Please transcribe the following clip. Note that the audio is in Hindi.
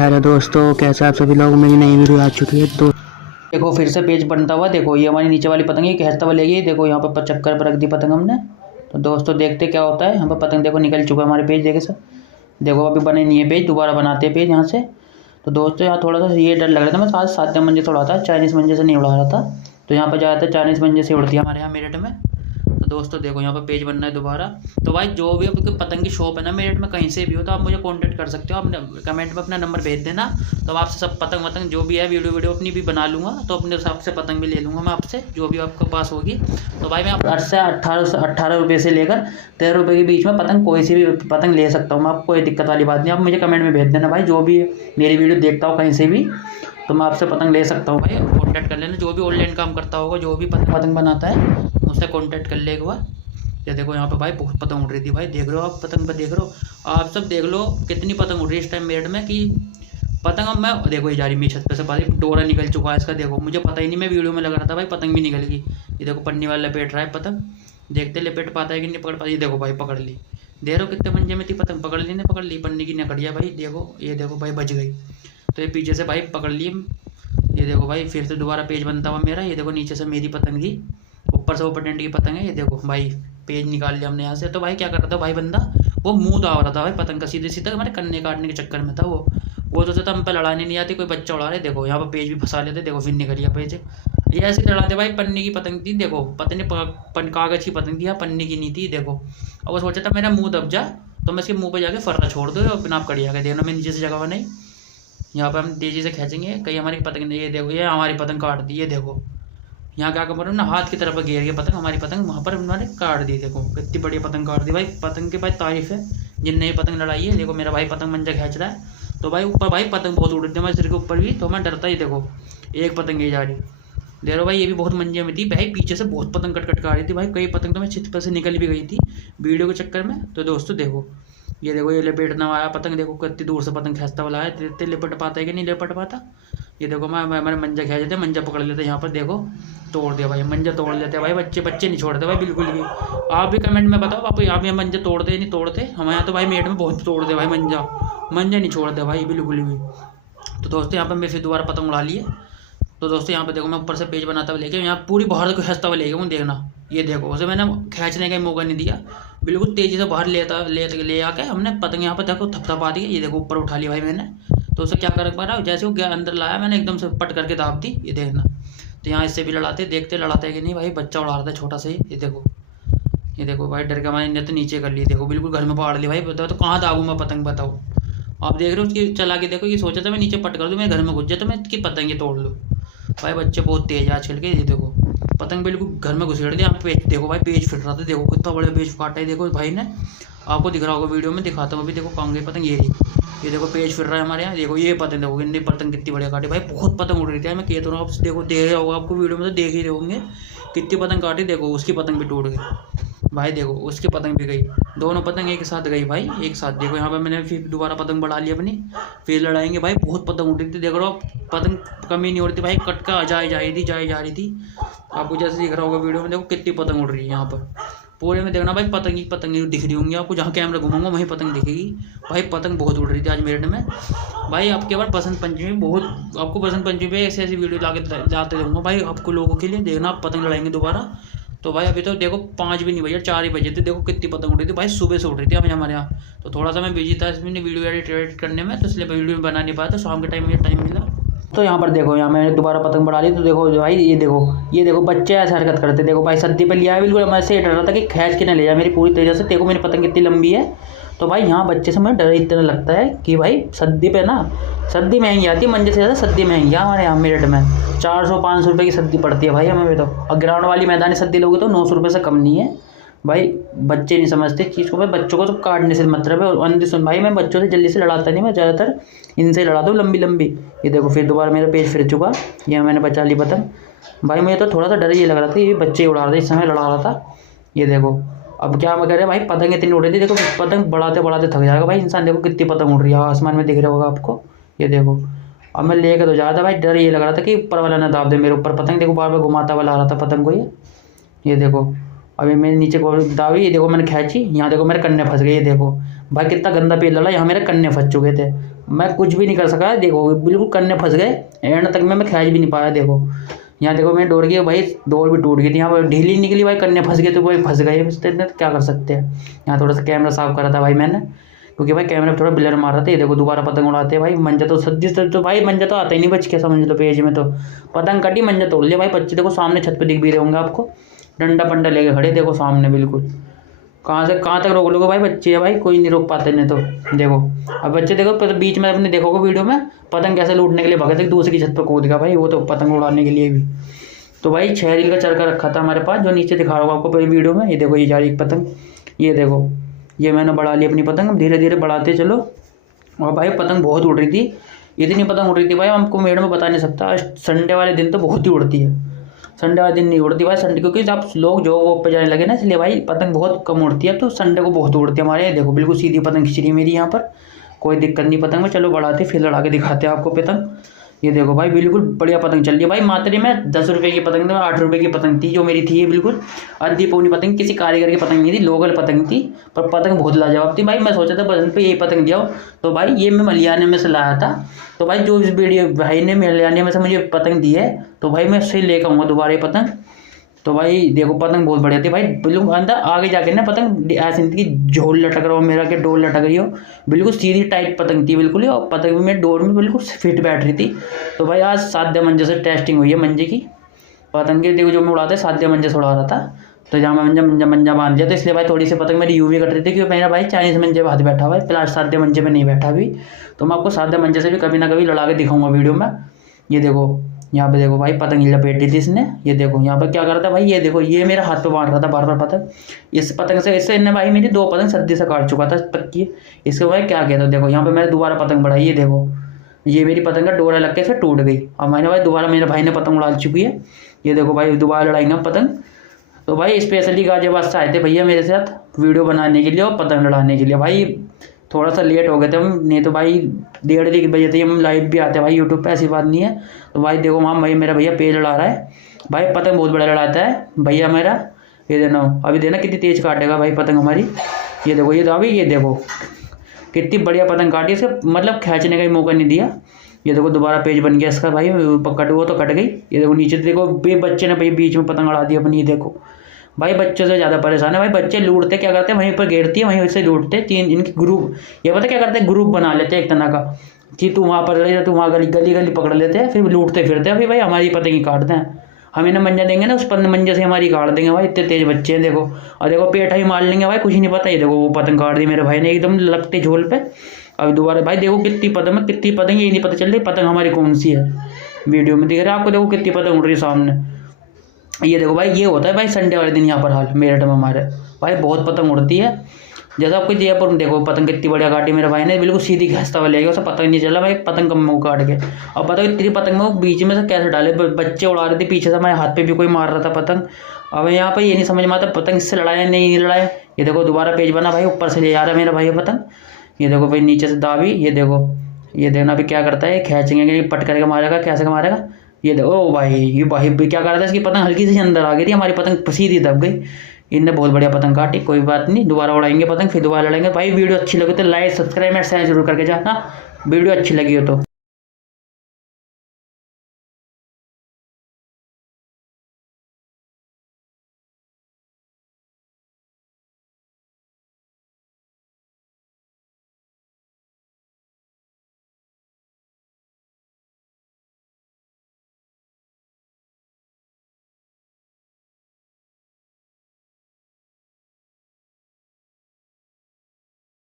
हेलो दोस्तों, कैसे आप सभी लोग। मेरी नई वीडियो आ चुकी है। तो देखो फिर से पेज बनता हुआ। देखो ये हमारी नीचे वाली पतंग है, खींचता हुआ लेगी। देखो यहाँ पर चक्कर पर रख दी पतंग हमने। तो दोस्तों देखते क्या होता है। यहाँ पर पतंग देखो निकल चुका है हमारे पेज। देखे सर, देखो अभी बने नहीं है पेज, दोबारा बनाते हैं पेज यहाँ से। तो दोस्तों यहाँ थोड़ा सा ये डर लग रहा था, मैं सात मंजे से उड़ाता, चाइनीज़ मंजे से नहीं उड़ा रहा था। तो यहाँ पर ज़्यादातर चाइनीज़ मंजे से उड़ती है हमारे यहाँ मेरठ में। तो दोस्तों देखो यहाँ पर पेज बनना है दोबारा। तो भाई जो भी आपकी पतंग की शॉप है ना मेरठ में, कहीं से भी हो तो आप मुझे कांटेक्ट कर सकते हो। आप कमेंट में अपना नंबर भेज देना, तो आपसे सब पतंग वतंग जो भी है वीडियो अपनी भी बना लूँगा। तो अपने हिसाब से पतंग भी ले लूँगा मैं आपसे, जो भी आपके पास होगी। तो भाई मैं 18 रुपये से लेकर 13 रुपये के बीच में पतंग, कोई सी भी पतंग ले सकता हूँ मैं। आपको कोई दिक्कत वाली बात नहीं। आप मुझे कमेंट में भेज देना भाई, जो भी मेरी वीडियो देखता हो कहीं से भी, तो मैं आपसे पतंग ले सकता हूँ भाई। कॉन्टैक्ट कर लेना, जो भी ऑनलाइन काम करता होगा, जो भी पतंग बनाता है, मुझसे कॉन्टैक्ट कर ले एक बार। ये देखो यहाँ पे भाई बहुत पतंग उड़ रही थी भाई। देख रहे हो आप पतंग पर, देख रहे हो आप सब, देख लो कितनी पतंग उड़ रही है इस टाइम मेरठ में। कि पतंग अब मैं देखो ये जा रही मेरी छत पे से, भाई डोरा निकल चुका है इसका। देखो मुझे पता ही नहीं, मैं वीडियो में लग रहा था भाई पतंग भी निकल गई। ये देखो पन्नी वाला लपेट रहा है पतंग, देखते लपेट पाता है कि नहीं पकड़ पाता। ये देखो भाई पकड़ ली। देख रहे हो कितने मंजे में थी पतंग, पकड़ ली, नहीं पकड़ ली, पन्नी की नकड़िया भाई। देखो ये देखो भाई बच गई। तो ये पीछे से भाई पकड़ ली। ये देखो भाई फिर से दोबारा पेज बनता हुआ मेरा। ये देखो नीचे से मेरी पतंग थी, ऊपर से वो पटेंट की पतंग है। ये देखो भाई पेज निकाल लिया हमने यहाँ से। तो भाई क्या कर रहा था भाई बंदा, वो मुंह दाव रहा था भाई पतंग का, सीधे सीधे हमारे कन्ने काटने के चक्कर में था वो तो था हम पे लड़ाने नहीं आती, कोई बच्चा उड़ा रहे। देखो यहाँ पर पेज भी फंसा लेते। देखो फिर निकल गया पेज। ये ऐसे लड़ाते भाई। पन्नी की पतंग थी, देखो पता नहीं कागज की पतंग थी या पन्नी की नहीं थी। देखो अब वो सोचा था मेरा मुंह दब जा, तो मैं इसके मुंह पे जाके फर्रा छोड़ दूँ और पिनाप कड़िया के। देखना मैं नीचे से जगह बनाई, यहाँ पर हम तेज़ी से खींचेंगे कहीं हमारी पतंग नहीं। ये देखो ये हमारी पतंग काट दी। ये देखो यहाँ क्या कर ना, हाथ की तरफ घेर के पतंग, हमारी पतंग वहाँ पर उन्होंने काट दी। देखो कितनी बढ़िया पतंग काट दी भाई। पतंग के भाई तारीफ है जिनने ये पतंग लड़ाई है। देखो मेरा भाई पतंग मंजा खींच रहा है। तो भाई ऊपर भाई पतंग बहुत उड़ रही थी हमारे सिर के ऊपर भी, तो मैं डरता ही। देखो एक पतंग ये जा रही, देख रहे भाई ये भी बहुत मंजे में थी भाई। पीछे से बहुत पतंग कट कट के आ रही थी भाई। कई पतंग तो मैं छित पर से निकल भी गई थी वीडियो के चक्कर में। तो दोस्तों देखो ये देखो ये लपेटना आया पतंग। देखो कितनी दूर से पतंग खींचता वाला है, देखते लिपट पाता है कि नहीं लिपट पाता। ये देखो मैं मैंने मंजा खींच लेते, मंजा पकड़ लेते। यहाँ पर देखो तोड़ दिया भाई, मंजा तोड़ लेते भाई। बच्चे नहीं छोड़ते भाई बिल्कुल भी। आप भी कमेंट में बताओ आप यहाँ पे मंजा तोड़ते नहीं तोड़ते। हमारे यहाँ तो भाई मेट में बहुत तोड़ते भाई मंजा नहीं छोड़ते भाई बिल्कुल भी। तो दोस्तों यहाँ पर मैं फिर दोबारा पतंग उड़ा लिए। तो दोस्तों यहाँ पे देखो मैं ऊपर से पेज बनाता हुआ लेके यहाँ पूरी बाहर को खींचता हुआ लेके हूँ। देखना ये देखो उसे मैंने खींचने का मौका नहीं दिया, बिल्कुल तेज़ी से बाहर ले आके हमने पतंग यहाँ पर देखो थपथपा दी। ये देखो ऊपर उठा लिया भाई मैंने। तो उसे क्या कर पा रहा, जैसे वो अंदर लाया मैंने एकदम से पट करके दाब दी। ये देखना, तो यहाँ इससे भी लड़ाते, देखते लड़ाते हैं कि नहीं भाई। बच्चा उड़ा रहा था छोटा सा ही। ये देखो भाई डर के हमारे ने तो नीचे कर ली। देखो बिल्कुल घर में पहाड़ ली भाई। बताओ तो कहाँ दाबूँ मैं पतंग, बताओ आप देख रहे हो उसकी चला के। देखो ये सोचा था मैं नीचे पट कर दूँ, मेरे घर में घुस जाए तो मैं इसकी पतंग पतंग तोड़ लूँ। भाई बच्चे बहुत तेज है आजकल के। ये देखो पतंग बिल्कुल घर में घुसेड़ दिया। आप पेज देखो भाई, पेज फिट रहा था। देखो कितना बड़ा पेज काटा है। देखो भाई ने, आपको दिख रहा होगा वीडियो में, दिखाता हूँ अभी। देखो कांगे पतंग ये रही। ये देखो पेज फिर रहा है हमारे यहाँ। देखो ये पतंग देखो कितनी पतंग कितनी बढ़िया काटी भाई। बहुत पतंग उड़ रही थी मैं कहता हूँ आप देखो, देख रहे होगा आपको वीडियो में, तो देख ही रहे होंगे कितनी पतंग काटी। देखो उसकी पतंग भी टूट गई भाई। देखो उसकी पतंग भी गई, दोनों पतंग एक साथ गई भाई, एक साथ। देखो यहाँ पे मैंने फिर दोबारा पतंग बढ़ा ली अपनी, फिर लड़ाएंगे भाई। बहुत पतंग उड़ रही थी, देख रहे हो पतंग कमी नहीं उड़ती भाई, कटका जाए जा रही थी। आपको जैसे दिख रहा होगा वीडियो में, देखो कितनी पतंग उड़ रही है यहाँ पर पूरे में। देखना भाई पतंग ही पतंग दिख रही होंगी आपको, जहाँ कैमरा घुमाऊंगा वहीं पतंग दिखेगी भाई। पतंग बहुत उड़ रही थी आज मेरठ में भाई। आपके बार बसंत पंचमी बहुत, आपको बसंत पंचमी पे ऐसी वीडियो लाते रहूँगा भाई आपको लोगों के लिए। देखना आप पतंग लड़ाएंगे दोबारा। तो भाई अभी तो देखो 5 भी नहीं बजे, 4 ही बजे थे। देखो कितनी पतंग उड़ रही थी भाई, सुबह से उड़ रही थी हमारे यहाँ। तो थोड़ा सा मैं बिजी था इसमें वीडियो एडिट करने में, तो इसलिए वीडियो बना नहीं पाया। तो शाम के टाइम मुझे टाइम मिला। तो यहाँ पर देखो, यहाँ मैंने दोबारा पतंग बढ़ा ली। तो देखो भाई ये देखो बच्चे ऐसे हरकत करते। देखो भाई सद्दी पे लिया है बिल्कुल, मैं से डर रहा था कि खींच के ना ले जाए मेरी पूरी तरीके से। देखो मेरी पतंग कितनी लंबी है। तो भाई यहाँ बच्चे से मैं डर इतना लगता है कि भाई सद्दी पे ना, सद्दी महंगी आती है मंजे से ज़्यादा। सद्दी महंगी है हमारे यहाँ मेरठ में, 400-500 रुपये की सद्दी पड़ती है भाई हमें तो। और ग्राउंड वाली मैदानी सद्दी लोगे तो 900 रुपये से कम नहीं है भाई। बच्चे नहीं समझते चीज़ को भाई, बच्चों को तो काटने से मतलब है। और अंधे सुन भाई, मैं बच्चों से जल्दी से लड़ाता नहीं, मैं ज़्यादातर इनसे लड़ाता हूँ लंबी। ये देखो फिर दोबारा मेरा पेज फिर चुका। ये मैंने बचा ली पतंग भाई। मुझे तो थोड़ा सा डर ये लग रहा था, ये बच्चे उड़ा रहे थे इस समय लड़ा रहा था। ये देखो अब क्या मैं कह रहा भाई, पतंग इतनी उड़ रही थी। देखो पतंग बढ़ाते थक जाएगा भाई इंसान। देखो कितनी पतंग उड़ रही है आसमान में, दिख रहा होगा आपको। ये देखो अब मैं लेकर तो जा रहा था भाई, डर ये लग रहा था कि ऊपर वाला ना दाब दे मेरे ऊपर पतंग। देखो बार बार घुमाता हुआ ला रहा था पतंग को ये देखो अभी मैंने नीचे को दाबी। ये देखो मैंने खींची, यहाँ देखो मेरे कन्ने फंस गए। ये देखो भाई कितना गंदा पेज लड़ा, यहाँ मेरे कन्ने फंस चुके थे मैं कुछ भी नहीं कर सका। देखो बिल्कुल कन्ने फंस गए, एंड तक मैं खींच भी नहीं पाया। देखो यहाँ देखो मैं डोर गया भाई, डोर भी टूट गई थी, यहाँ पर ढीली निकली भाई, कन्ने फंस गए तो भाई फंस गए, तो क्या कर सकते हैं। यहाँ थोड़ा सा कैमरा साफ करा था भाई मैंने, क्योंकि भाई कैमरा थोड़ा ब्लर मार रहा था। ये देखो दोबारा पतंग उड़ाते हैं भाई, मंजा तो सज्जी से तो भाई मंजा तो आता ही नहीं बच के, समझ लो पेज में तो पतंग कटी, मंजा तोड़ लिया भाई। बच्चे देखो सामने छत पे दिख भी रहे होंगे आपको, डंडा पंडा लेके खड़े देखो सामने बिल्कुल। कहाँ से कहाँ तक रोक लोगे भाई, बच्चे है भाई, कोई नहीं रोक पाते नहीं तो। देखो अब बच्चे देखो बीच में अपने देखोगे वीडियो में पतंग कैसे लूटने के लिए भागे थे, दूसरी की छत पर कूद गया भाई, वो तो पतंग उड़ाने के लिए भी। तो भाई 6 रील का चरखा रखा था हमारे पास, जो नीचे दिखा रहा हूँ आपको पूरी वीडियो में। ये देखो ये जा रही पतंग, ये देखो ये मैंने बढ़ा ली अपनी पतंग, धीरे धीरे बढ़ाते चलो। और भाई पतंग बहुत उड़ रही थी, इतनी पतंग उड़ रही थी भाई हमको मेड़ में बता नहीं सकता। संडे वाले दिन तो बहुत ही उड़ती है, संडे वाले दिन नहीं उड़ती भाई। संडे क्योंकि जब लोग जॉब वॉब पे जाने लगे ना, इसलिए भाई पतंग बहुत कम उड़ती है, तो संडे को बहुत उड़ती है हमारे। ये देखो बिल्कुल सीधी पतंग खिंच रही है मेरी यहाँ पर, कोई दिक्कत नहीं पतंग में। चलो बढ़ाते फिर लड़ा के दिखाते हैं आपको पतंग। ये देखो भाई बिल्कुल बढ़िया पतंग चल रही है भाई। मात्र में 10 रुपये की पतंग थी, 8 रुपये की पतंग थी जो मेरी थी, ये बिल्कुल आधी पौनी पतंग, किसी कारीगर की पतंग नहीं थी, लोकल पतंग थी, पर पतंग बहुत लाजवाब थी भाई। मैं सोचा था बजन पे यही पतंग दिया, तो भाई ये मैं मलियाने में से लाया था। तो भाई जो इस वीडियो भाई ने मलियाने में से मुझे पतंग दी है, तो भाई मैं उससे लेकर आऊँगा दोबारा ये पतंग। तो भाई देखो पतंग बहुत बढ़िया थी भाई, बिल्कुल अंदर आगे जाके ना पतंग ऐसी नहीं थी कि झोल लटक रहा हो मेरा, के डोर लटक रही हो, बिल्कुल सीधी टाइट पतंग थी बिल्कुल ही, और पतंग भी मेरे डोर में बिल्कुल फिट बैठ रही थी। तो भाई आज साध्य मंजे से टेस्टिंग हुई है मंजे की, पतंग की देखो जो मैं उड़ाता है साध्य मंजे से उड़ा रहा था। तो जहाँ मैं मंजा बांध दिया, तो इसलिए भाई थोड़ी सी पतंग मेरी यूं भी कट रही थी, क्योंकि मेरा भाई चाइनीज मंजे पर हाथ बैठा हुआ है, प्लास साध्य मंजे में नहीं बैठा अभी। तो मैं आपको साध्य मंजे से भी कभी ना कभी लड़ा के दिखाऊंगा वीडियो में। ये देखो यहाँ पे देखो भाई पतंग लपेट दी थी इसने। ये देखो यहाँ पर क्या कर रहा था भाई, ये देखो ये मेरा हाथ पे बांध रहा था बार बार पतंग। इस पतंग से इससे इन्हें भाई मेरी 2 पतंग सर्दी से काट चुका था पक्की। इसके भाई क्या कहता देखो यहाँ पे मैंने दोबारा पतंग बढ़ाई, ये देखो ये मेरी पतंग का डोरा लग के इसे टूट गई। अब मैंने भाई दोबारा मेरे भाई ने पतंग उड़ा चुकी है। ये देखो भाई दोबारा लड़ाएंगे पतंग। तो भाई स्पेशली गाजियाबाद से आए थे भैया मेरे साथ वीडियो बनाने के लिए और पतंग लड़ाने के लिए। भाई थोड़ा सा लेट हो गए थे हम, नहीं तो भाई 1:30 बजे थे हम लाइव भी आते हैं भाई यूट्यूब पे, ऐसी बात नहीं है। तो भाई देखो वहाँ भाई मेरा भैया पेज लड़ा रहा है भाई, पतंग बहुत बड़ा लड़ाता है भैया मेरा। ये देना अभी देना कितनी तेज़ काटेगा भाई पतंग हमारी। ये देखो ये तो अभी ये देखो कितनी बढ़िया पतंग काटी, इसका मतलब खींचने का ही मौका नहीं दिया। ये देखो दोबारा पेज बन गया इसका भाई, कट वो तो कट गई। ये देखो नीचे देखो बच्चे ने भाई बीच में पतंग अड़ा दी अपनी। ये देखो भाई बच्चों से ज़्यादा परेशान है भाई, बच्चे लूटते क्या करते हैं वहीं पर घेरती है वहीं से लूटते। 3 इनकी ग्रुप, ये पता क्या करते हैं, ग्रुप बना लेते हैं एक तरह का, कि तू वहाँ पर ले तू वहाँ गली गली पकड़ लेते हैं, फिर लूटते फिरते हैं। अभी भाई हमारी पतंग ही काटते हैं, हम इन्हें मंजा देंगे ना उस पर मंजे से हमारी काट देंगे भाई, इतने तेज बच्चे हैं देखो। और देखो पेट ही मार लेंगे भाई, कुछ नहीं पता। ये देखो वो पतंग काट दी मेरे भाई ने एकदम लगते झोल पे। अभी दोबारा भाई देखो कितनी पतंग में कितनी पतंग, ये नहीं पता चल रही पतंग हमारी कौन सी है। वीडियो में दिख रहा है आपको, देखो कितनी पतंग उड़ रही है सामने। ये देखो भाई ये होता है भाई संडे वाले दिन यहाँ पर हाल मेरठ में हमारे भाई बहुत पतंग उड़ती है। जैसा आपको जयपुर में देखो पतंग कितनी बढ़िया काटी मेरे भाई ने, बिल्कुल सीधी घसता हुआ ले गया, उसे पता ही नहीं चला भाई पतंग कम मुँह काट के। अब पता इतनी पतंग में वो बीच में से कैसे डाले, बच्चे उड़ा रहे थे पीछे से, हमारे हाथ पे भी कोई मार रहा था पतंग। अब यहाँ पर ये नहीं समझ में आता पतंग इससे लड़ाया नहीं लड़ाया। ये देखो दोबारा पेज बना भाई, ऊपर से ले जा रहा है मेरा भाई पतंग। ये देखो भाई नीचे से दाबी, ये देखो ये देखना अभी क्या करता है, खींचेंगे पट करके मारेगा, कैसे मारेगा। ये देखो ओ भाई ये भाई क्या कर रहा था, इसकी पतंग हल्की सी अंदर आ गई थी, हमारी पतंग सीधी दब गई। इनने बहुत बढ़िया पतंग काटी, कोई बात नहीं दोबारा उड़ाएंगे पतंग, फिर दोबारा लड़ेंगे भाई। वीडियो अच्छी लगी तो लाइक सब्सक्राइब एंड शेयर जरूर करके जाना, वीडियो अच्छी लगी हो तो।